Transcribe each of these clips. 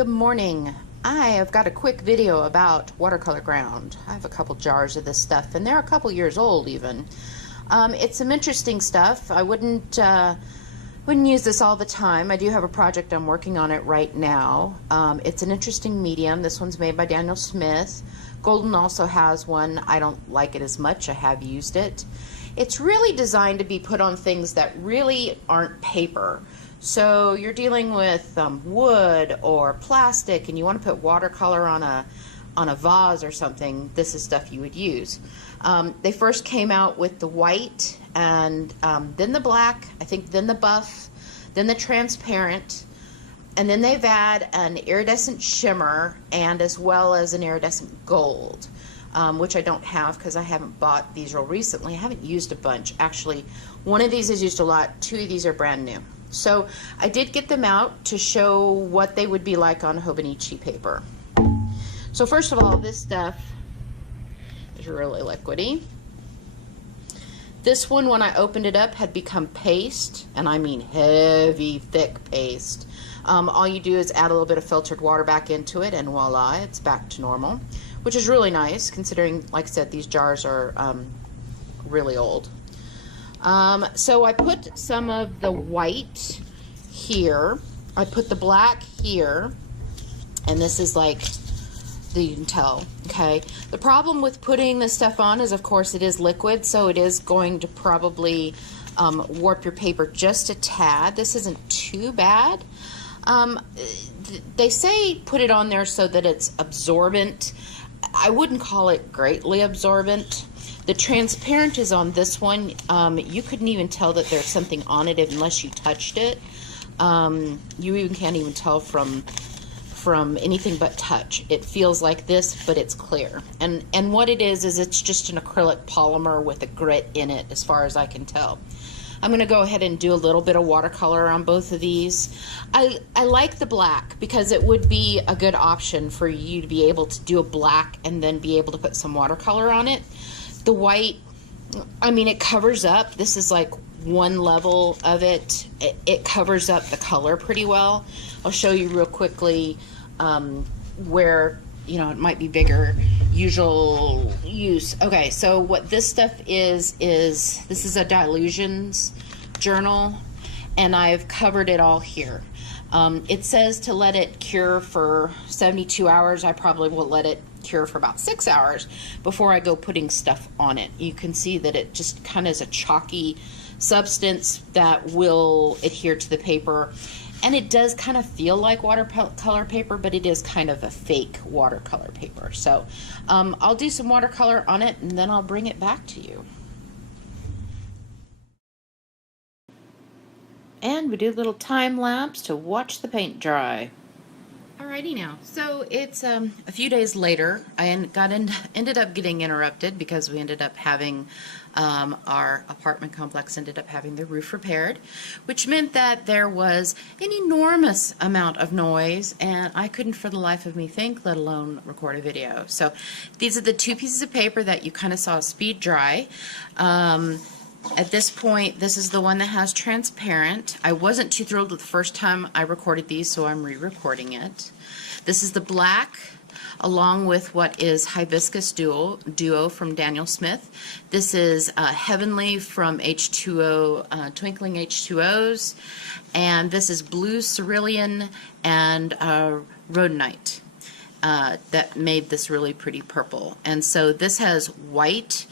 Good morning. I have got a quick video about Watercolor Ground. I have a couple jars of this stuff, and they're a couple years old even. It's some interesting stuff. I wouldn't use this all the time. I do have a project I'm working on it right now. It's an interesting medium. This one's made by Daniel Smith. Golden also has one. I don't like it as much. I have used it. It's really designed to be put on things that really aren't paper. So you're dealing with wood or plastic and you want to put watercolor on a vase or something, this is stuff you would use. They first came out with the white and then the black, I think then the buff, then the transparent, and then they've added an iridescent shimmer and as well as an iridescent gold, which I don't have because I haven't bought these real recently. I haven't used a bunch. Actually, one of these is used a lot, two of these are brand new. So I did get them out to show what they would be like on Hobonichi paper. So first of all, this stuff is really liquidy. This one, when I opened it up, had become paste, and I mean heavy, thick paste. All you do is add a little bit of filtered water back into it, and voila, it's back to normal, which is really nice considering, like I said, these jars are really old. So I put some of the white here, I put the black here, and this is like, you can tell, okay? The problem with putting this stuff on is, of course, it is liquid, so it is going to probably warp your paper just a tad. This isn't too bad. They say put it on there so that it's absorbent. I wouldn't call it greatly absorbent. The transparent is on this one. You couldn't even tell that there's something on it unless you touched it. You even can't even tell from anything but touch. It feels like this, but it's clear. And what it is it's just an acrylic polymer with a grit in it, as far as I can tell. I'm going to go ahead and do a little bit of watercolor on both of these. I like the black because it would be a good option for you to be able to do a black and then be able to put some watercolor on it. The white, I mean, it covers up. This is like one level of it. It covers up the color pretty well. I'll show you real quickly where, you know, it might be bigger. Usual use. Okay, so what this stuff is this is a dilutions journal, and I've covered it all here. It says to let it cure for 72 hours. I probably will let it cure for about 6 hours before I go putting stuff on it. You can see that it just kind of is a chalky substance that will adhere to the paper, and it does kind of feel like watercolor paper, but it is kind of a fake watercolor paper. So I'll do some watercolor on it and then I'll bring it back to you. And we do a little time lapse to watch the paint dry. Alrighty now, so it's a few days later. I ended up getting interrupted because we ended up having our apartment complex ended up having the roof repaired, which meant that there was an enormous amount of noise, and I couldn't for the life of me think, let alone record a video. So these are the two pieces of paper that you kind of saw speed dry. At this point, this is the one that has transparent. I wasn't too thrilled with the first time I recorded these, so I'm re-recording it. This is the black, along with what is Hibiscus Duo from Daniel Smith. This is Heavenly from H2O, Twinkling H2Os, and this is Blue Cerulean and Rhodonite. That made this really pretty purple. And so this has white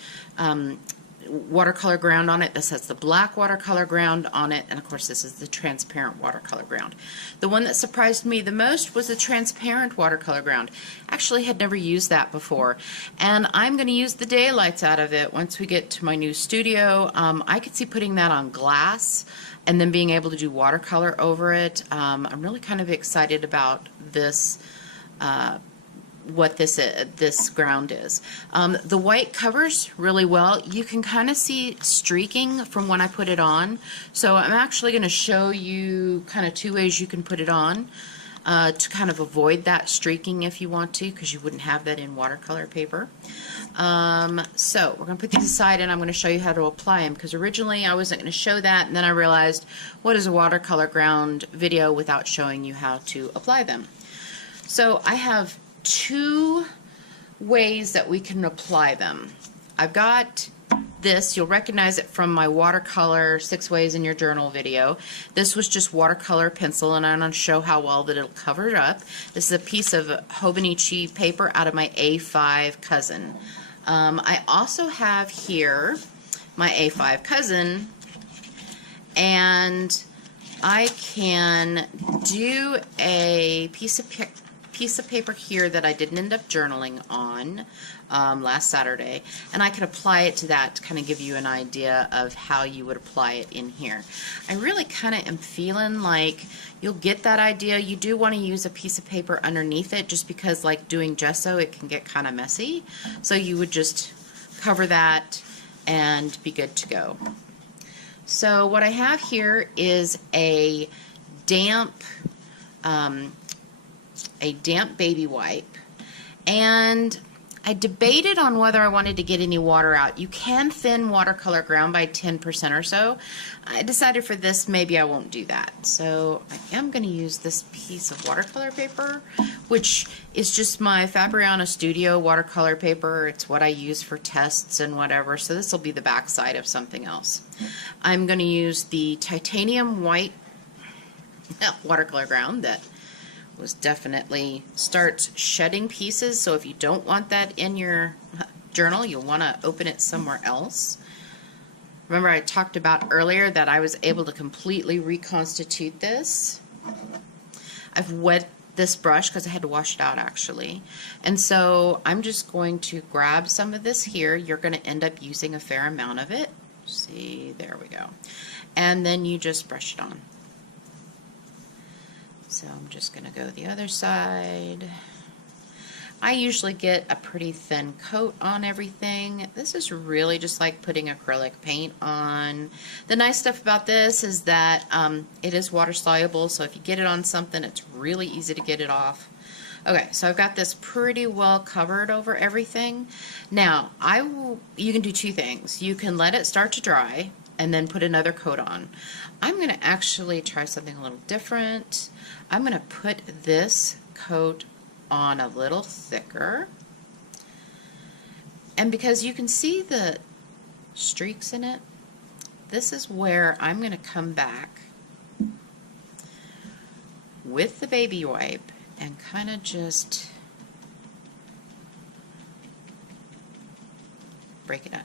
watercolor ground on it. This has the black watercolor ground on it, and of course this is the transparent watercolor ground. The one that surprised me the most was the transparent watercolor ground. Actually had never used that before, and I'm going to use the daylights out of it once we get to my new studio. I could see putting that on glass and then being able to do watercolor over it. I'm really kind of excited about this what this ground is. The white covers really well. You can kind of see streaking from when I put it on. So I'm actually going to show you kind of two ways you can put it on to kind of avoid that streaking if you want to, because you wouldn't have that in watercolor paper. So we're going to put these aside and I'm going to show you how to apply them, because originally I wasn't going to show that, and then I realized what is a watercolor ground video without showing you how to apply them. So I have two ways that we can apply them. I've got this, you'll recognize it from my watercolor 6 ways in your journal video. This was just watercolor pencil, and I'm going to show how well that it'll cover it up. This is a piece of Hobonichi paper out of my A5 cousin. I also have here my A5 cousin, and I can do a piece of paper here that I didn't end up journaling on last Saturday, and I could apply it to that to kind of give you an idea of how you would apply it in here. I really kind of am feeling like you'll get that idea. You do want to use a piece of paper underneath it, just because like doing gesso, it can get kind of messy. So you would just cover that and be good to go. So what I have here is a damp baby wipe, and I debated on whether I wanted to get any water out. You can thin Watercolor Ground by 10% or so. I decided for this maybe I won't do that. So I am going to use this piece of watercolor paper, which is just my Fabriano Studio watercolor paper. It's what I use for tests and whatever. So this will be the back side of something else. I'm going to use the titanium white Watercolor Ground that was definitely starts shedding pieces, so if you don't want that in your journal, you'll want to open it somewhere else. Remember I talked about earlier that I was able to completely reconstitute this. I've wet this brush because I had to wash it out actually, and so I'm just going to grab some of this here. You're going to end up using a fair amount of it. See, there we go. And then you just brush it on. So I'm just going to go the other side. I usually get a pretty thin coat on everything. This is really just like putting acrylic paint on. The nice stuff about this is that it is water soluble, so if you get it on something, it's really easy to get it off. Okay, so I've got this pretty well covered over everything. Now, you can do two things. You can let it start to dry and then put another coat on. I'm going to actually try something a little different. I'm going to put this coat on a little thicker, and because you can see the streaks in it, this is where I'm going to come back with the baby wipe and kind of just break it up.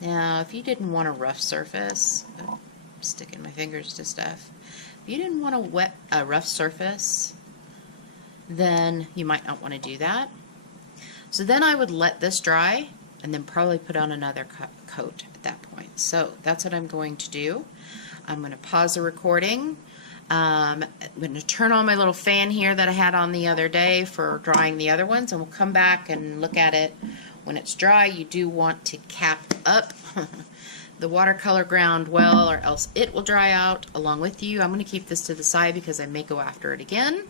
Now, if you didn't want a rough surface, oh, I'm sticking my fingers to stuff. If you didn't want a rough surface, then you might not want to do that. So then I would let this dry and then probably put on another coat at that point. So that's what I'm going to do. I'm going to pause the recording. I'm going to turn on my little fan here that I had on the other day for drying the other ones, and we'll come back and look at it when it's dry. You do want to cap up the watercolor ground well, or else it will dry out along with you. I'm going to keep this to the side because I may go after it again.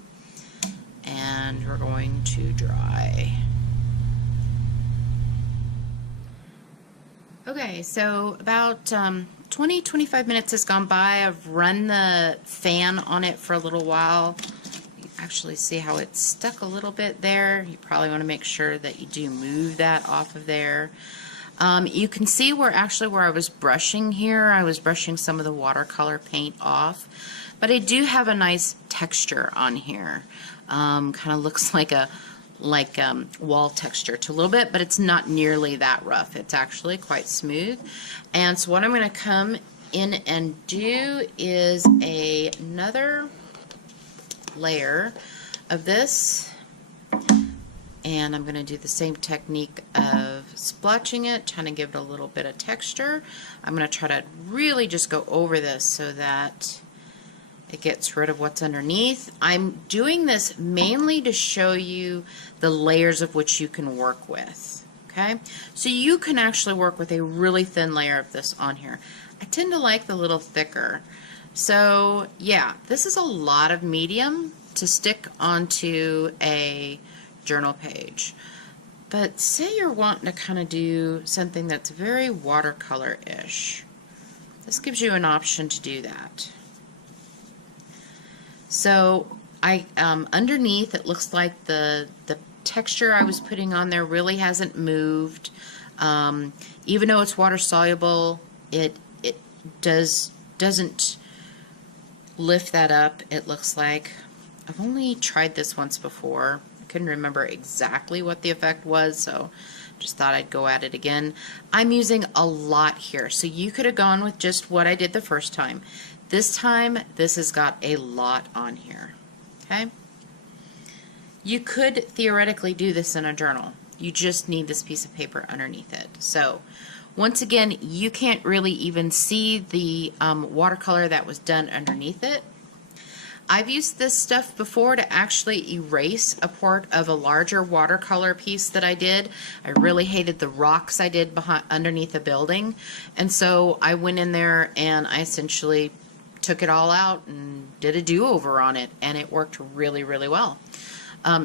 And we're going to dry. Okay, so about 20-25 minutes has gone by. I've run the fan on it for a little while. You actually see how it's stuck a little bit there. You probably want to make sure that you do move that off of there. You can see where I was brushing here, I was brushing some of the watercolor paint off, but I do have a nice texture on here. Kind of looks like a wall texture to a little bit, but it's not nearly that rough. It's actually quite smooth. And so what I'm going to come in and do is another layer of this. And I'm going to do the same technique of splotching it, trying to give it a little bit of texture. I'm going to try to really just go over this so that it gets rid of what's underneath. I'm doing this mainly to show you the layers of which you can work with. Okay, so you can actually work with a really thin layer of this on here. I tend to like the little thicker. So yeah, this is a lot of medium to stick onto a journal page. But say you're wanting to kind of do something that's very watercolor-ish. This gives you an option to do that. So I underneath it looks like the texture I was putting on there really hasn't moved. Even though it's water soluble, it doesn't lift that up. It looks like I've only tried this once before. I couldn't remember exactly what the effect was, so just thought I'd go at it again. I'm using a lot here, so you could have gone with just what I did the first time. This time, this has got a lot on here. Okay? You could theoretically do this in a journal. You just need this piece of paper underneath it. So, once again, you can't really even see the watercolor that was done underneath it. I've used this stuff before to actually erase a part of a larger watercolor piece that I did. I really hated the rocks I did underneath a building, and so I went in there and I essentially took it all out and did a do-over on it, and it worked really, really well.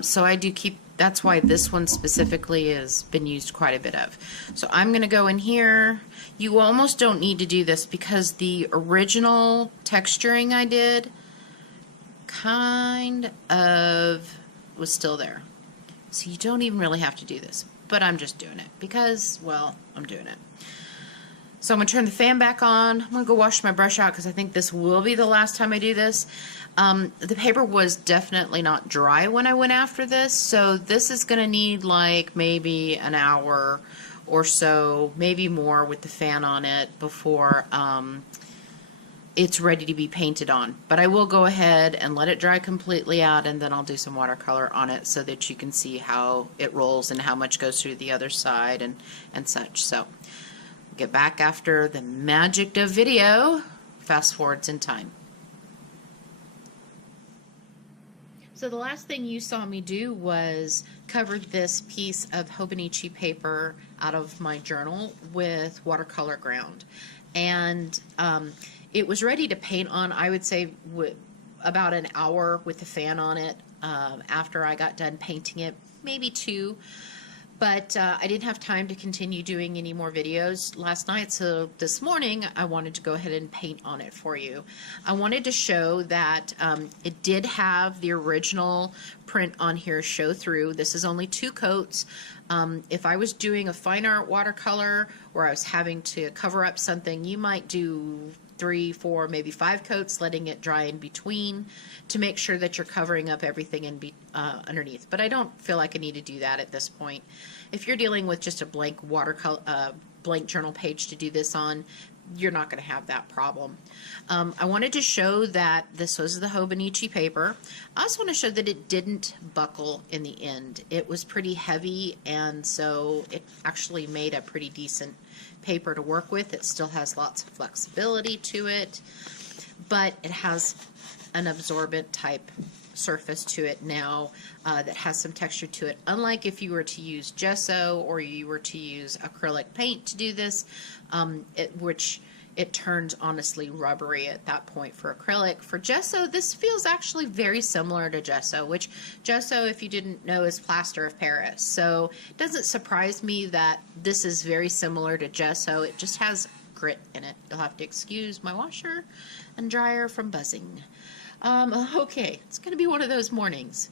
So I do keep, that's why this one specifically has been used quite a bit of. So I'm going to go in here. You almost don't need to do this because the original texturing I did kind of was still there. So you don't even really have to do this, but I'm just doing it because, well, I'm doing it. So I'm going to turn the fan back on. I'm going to go wash my brush out because I think this will be the last time I do this. The paper was definitely not dry when I went after this, so this is going to need like maybe an hour or so, maybe more with the fan on it before it's ready to be painted on. But I will go ahead and let it dry completely out, and then I'll do some watercolor on it so that you can see how it rolls and how much goes through the other side and such. So get back after the magic of video. Fast forwards in time. So the last thing you saw me do was cover this piece of Hobonichi paper out of my journal with Watercolor Ground. And it was ready to paint on, I would say, with about an hour with the fan on it after I got done painting it, maybe 2. But I didn't have time to continue doing any more videos last night, so this morning I wanted to go ahead and paint on it for you. I wanted to show that it did have the original print on here show through. This is only 2 coats. If I was doing a fine art watercolor where I was having to cover up something, you might do 3, 4, maybe 5 coats, letting it dry in between to make sure that you're covering up everything underneath. But I don't feel like I need to do that at this point. If you're dealing with just a blank watercolor, blank journal page to do this on, you're not going to have that problem. I wanted to show that this was the Hobonichi paper. I also want to show that it didn't buckle in the end. It was pretty heavy, and so it actually made a pretty decent paper to work with. It still has lots of flexibility to it, but it has an absorbent type surface to it now that has some texture to it. Unlike if you were to use gesso or you were to use acrylic paint to do this, which it turns honestly rubbery at that point for acrylic. For gesso, this feels actually very similar to gesso, which gesso, if you didn't know, is plaster of Paris. So it doesn't surprise me that this is very similar to gesso. It just has grit in it. You'll have to excuse my washer and dryer from buzzing. Okay, it's going to be one of those mornings.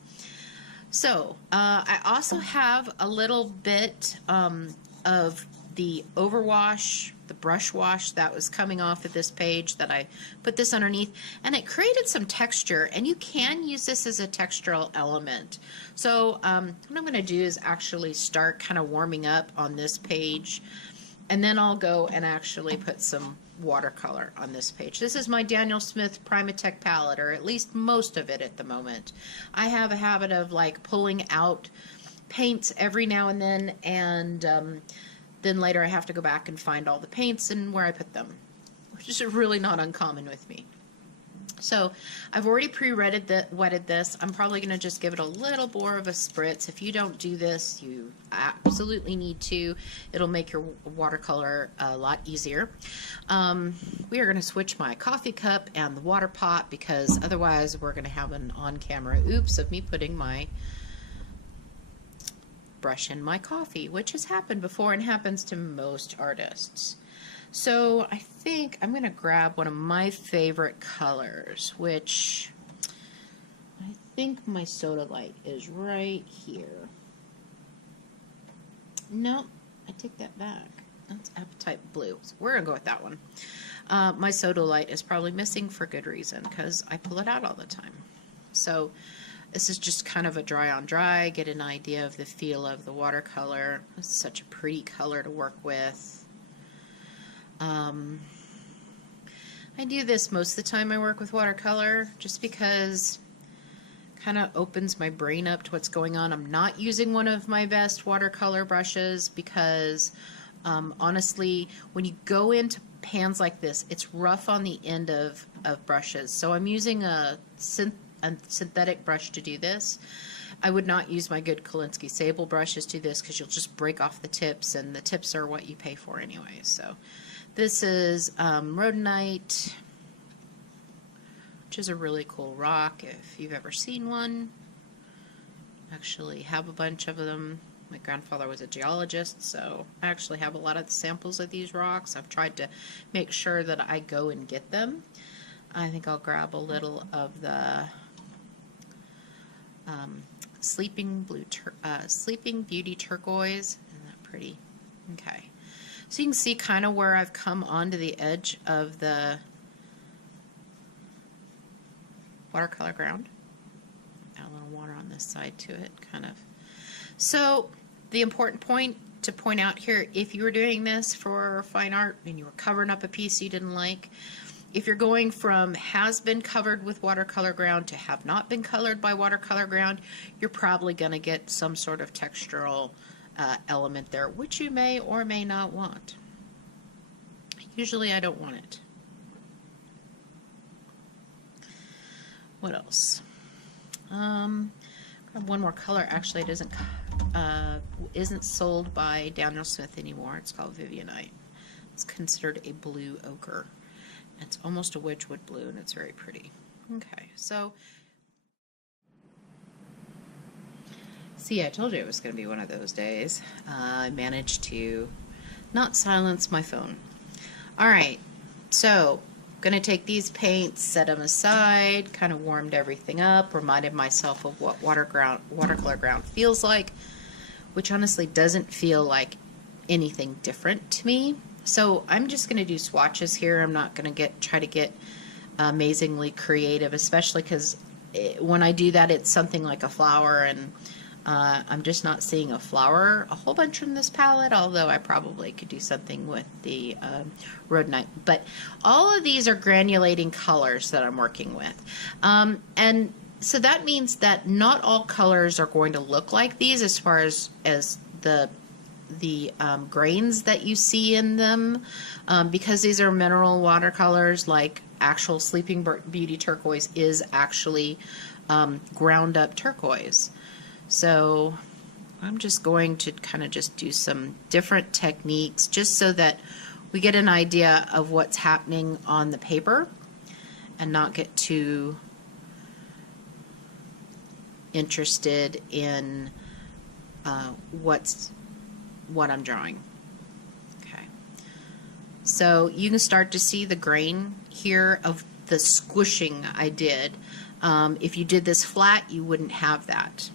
So I also have a little bit of the overwash, the brush wash that was coming off of this page that I put this underneath, and it created some texture, and you can use this as a textural element. So what I'm going to do is actually start kind of warming up on this page, and then I'll go and actually put some watercolor on this page. This is my Daniel Smith Primatech palette, or at least most of it at the moment. I have a habit of like pulling out paints every now and then, and then later I have to go back and find all the paints and where I put them, which is really not uncommon with me. So I've already pre-wetted this. I'm probably going to just give it a little more of a spritz. If you don't do this, you absolutely need to. It'll make your watercolor a lot easier. We are going to switch my coffee cup and the water pot because otherwise we're going to have an on-camera oops of me putting my brush in my coffee, which has happened before and happens to most artists. So I think I'm going to grab one of my favorite colors, which think my soda light is right here. No, I take that back. That's Appetite Blue. So we're going to go with that one. My soda light is probably missing for good reason because I pull it out all the time. So this is just kind of a dry on dry, get an idea of the feel of the watercolor. It's such a pretty color to work with. I do this most of the time I work with watercolor just because it kind of opens my brain up to what's going on. I'm not using one of my best watercolor brushes because honestly, when you go into pans like this, it's rough on the end of brushes. So I'm using a synthetic brush to do this. I would not use my good Kolinsky Sable brushes to do this because you'll just break off the tips, and the tips are what you pay for anyway. So this is rhodonite, which is a really cool rock if you've ever seen one. Actually have a bunch of them. My grandfather was a geologist, so I actually have a lot of the samples of these rocks. I've tried to make sure that I go and get them. I think I'll grab a little of the Sleeping Beauty Turquoise. Isn't that pretty? Okay. So you can see kind of where I've come onto the edge of the watercolor ground. Add a little water on this side to it, kind of. So the important point to point out here, if you were doing this for fine art and you were covering up a piece you didn't like, if you're going from has been covered with watercolor ground to have not been colored by watercolor ground, you're probably going to get some sort of textural element there, which you may or may not want. Usually I don't want it. What else? One more color. Actually, it isn't sold by Daniel Smith anymore. It's called Vivianite. It's considered a blue ochre. It's almost a Wedgwood blue, and it's very pretty. Okay, so see, I told you it was going to be one of those days. I managed to not silence my phone. All right, so I'm going to take these paints, set them aside, kind of warmed everything up, reminded myself of what watercolor ground feels like, which honestly doesn't feel like anything different to me. So I'm just going to do swatches here. I'm not going to try to get amazingly creative, especially because when I do that, it's something like a flower, and I'm just not seeing a flower a whole bunch from this palette, although I probably could do something with the rhodonite. But all of these are granulating colors that I'm working with. And so that means that not all colors are going to look like these as far as the grains that you see in them, because these are mineral watercolors. Like actual Sleeping Beauty Turquoise is actually ground up turquoise. So I'm just going to kind of just do some different techniques just so that we get an idea of what's happening on the paper and not get too interested in what I'm drawing. Okay, so you can start to see the grain here of the squishing I did. If you did this flat, you wouldn't have that.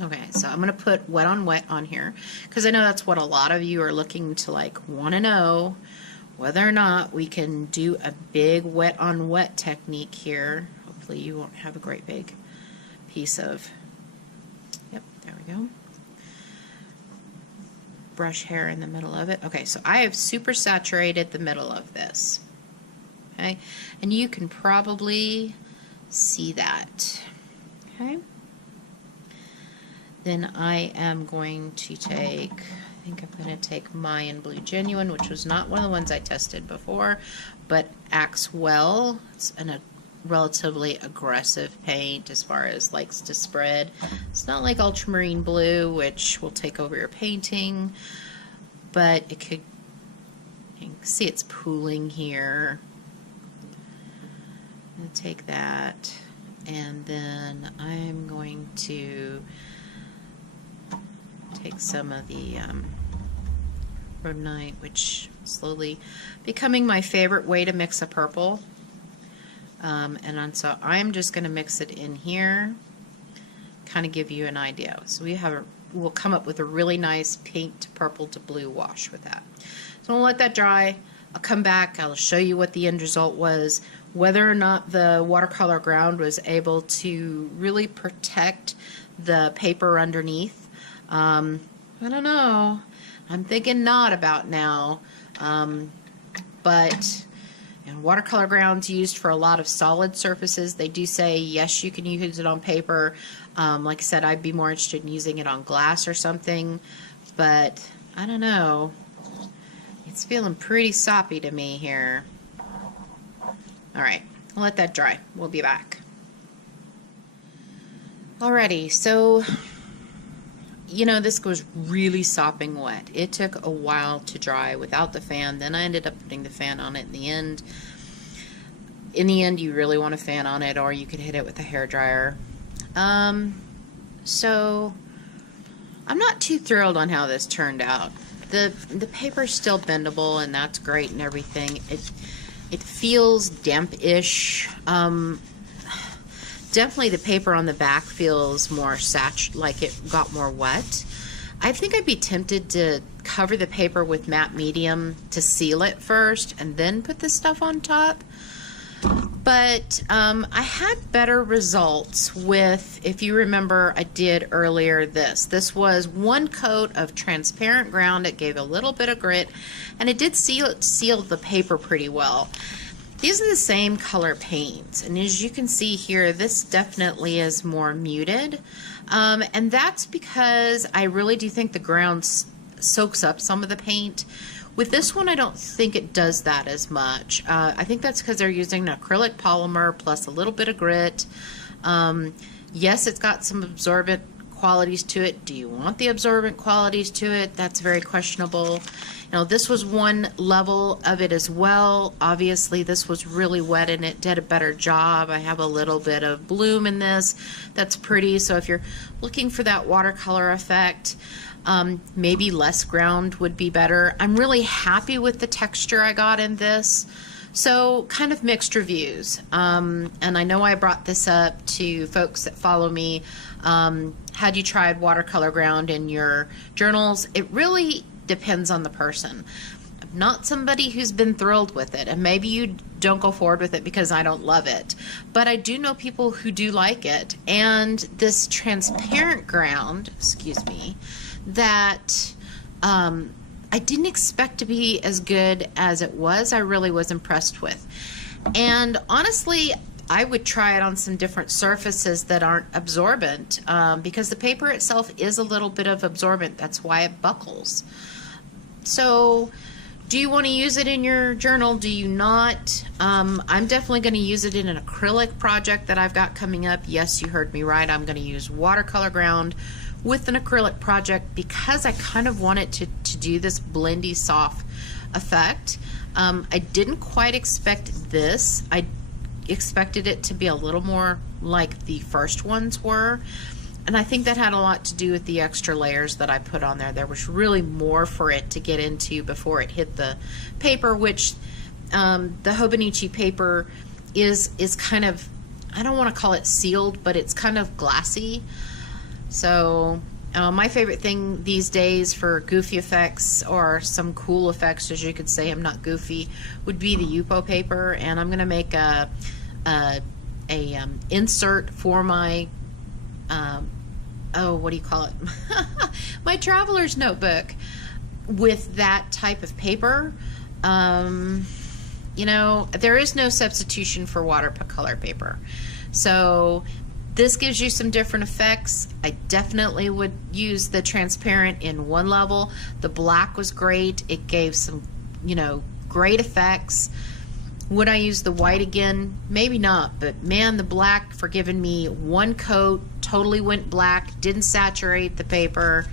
Okay, so I'm going to put wet on wet on here because I know that's what a lot of you are looking to want to know, whether or not we can do a big wet on wet technique here. Hopefully you won't have a great big piece of, yep, there we go, brush hair in the middle of it. Okay, so I have super saturated the middle of this. Okay, and you can probably see that. Okay. Then I am going to take, I think I'm going to take Mayan Blue Genuine, which was not one of the ones I tested before, but acts well. It's a relatively aggressive paint as far as likes to spread. It's not like ultramarine blue, which will take over your painting, but it could, you can see it's pooling here. I'm going to take that, and then I'm going to take some of the rhodonite, which is slowly becoming my favorite way to mix a purple. So I'm just going to mix it in here, kind of give you an idea. So we'll come up with a really nice pink to purple to blue wash with that. So we'll let that dry. I'll come back, I'll show you what the end result was, whether or not the watercolor ground was able to really protect the paper underneath. I don't know. I'm thinking not about now. But watercolor grounds used for a lot of solid surfaces. They do say yes, you can use it on paper. Like I said, I'd be more interested in using it on glass or something, but I don't know. It's feeling pretty soppy to me here. All right, I'll let that dry. We'll be back. Alrighty, so this was really sopping wet. It took a while to dry without the fan. Then I ended up putting the fan on it in the end. In the end, you really want a fan on it, or you could hit it with a hairdryer. So I'm not too thrilled on how this turned out. The paper's still bendable, and that's great and everything. It feels damp-ish. Definitely the paper on the back feels more like it got more wet. I think I'd be tempted to cover the paper with matte medium to seal it first and then put the stuff on top. But I had better results with, if you remember, I did earlier this. This was one coat of transparent ground. It gave a little bit of grit, and it did seal the paper pretty well. These are the same color paints, and as you can see here, this definitely is more muted, and that's because I really do think the ground soaks up some of the paint. With this one, I don't think it does that as much. I think that's because they're using an acrylic polymer plus a little bit of grit. Yes, it's got some absorbent qualities to it. Do you want the absorbent qualities to it? That's very questionable. This was one level of it as well. Obviously, this was really wet and it did a better job. I have a little bit of bloom in this. That's pretty. So if you're looking for that watercolor effect, maybe less ground would be better. I'm really happy with the texture I got in this. So kind of mixed reviews. And I know I brought this up to folks that follow me. Had you tried watercolor ground in your journals? It really depends on the person. I'm not somebody who's been thrilled with it, and maybe you don't go forward with it because I don't love it, but I do know people who do like it. And this transparent ground, excuse me, that I didn't expect to be as good as it was. I really was impressed with. And honestly, I would try it on some different surfaces that aren't absorbent, because the paper itself is a little bit of absorbent. That's why it buckles. So do you want to use it in your journal? Do you not? I'm definitely going to use it in an acrylic project that I've got coming up. Yes, you heard me right. I'm going to use watercolor ground with an acrylic project because I kind of want it to do this blendy soft effect. I didn't quite expect this. I expected it to be a little more like the first ones were, and I think that had a lot to do with the extra layers that I put on there. There was really more for it to get into before it hit the paper, which the Hobonichi paper is kind of, I don't want to call it sealed, but it's kind of glassy. So my favorite thing these days for goofy effects, or some cool effects, as you could say, I'm not goofy, would be the Yupo paper. And I'm going to make a insert for my what do you call it? My traveler's notebook with that type of paper. You know, there is no substitution for watercolor paper. So this gives you some different effects. I definitely would use the transparent in one level. The black was great. It gave some, you know, great effects. Would I use the white again? Maybe not, but man, the black, for giving me one coat, totally went black, didn't saturate the paper.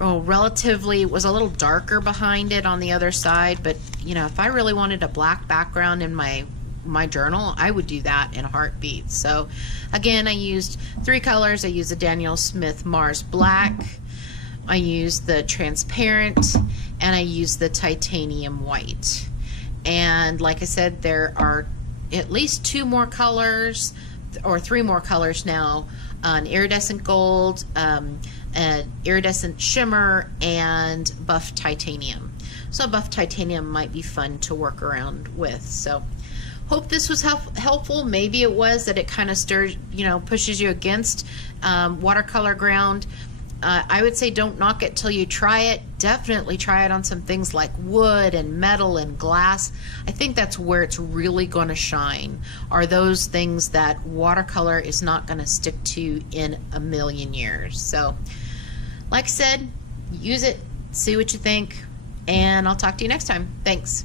Oh, relatively, it was a little darker behind it on the other side, but you know, if I really wanted a black background in my journal, I would do that in a heartbeat. So again, I used 3 colors. I used the Daniel Smith Mars Black, I used the transparent, and I used the titanium white. And like I said, there are at least 2 more colors or 3 more colors now, an iridescent gold, an iridescent shimmer, and buff titanium. So buff titanium might be fun to work around with. So hope this was helpful. Maybe it was, that it kind of stirs, pushes you against watercolor ground. I would say don't knock it till you try it. Definitely try it on some things like wood and metal and glass. I think that's where it's really going to shine, are those things that watercolor is not going to stick to in a million years. So like I said, use it, see what you think, and I'll talk to you next time. Thanks.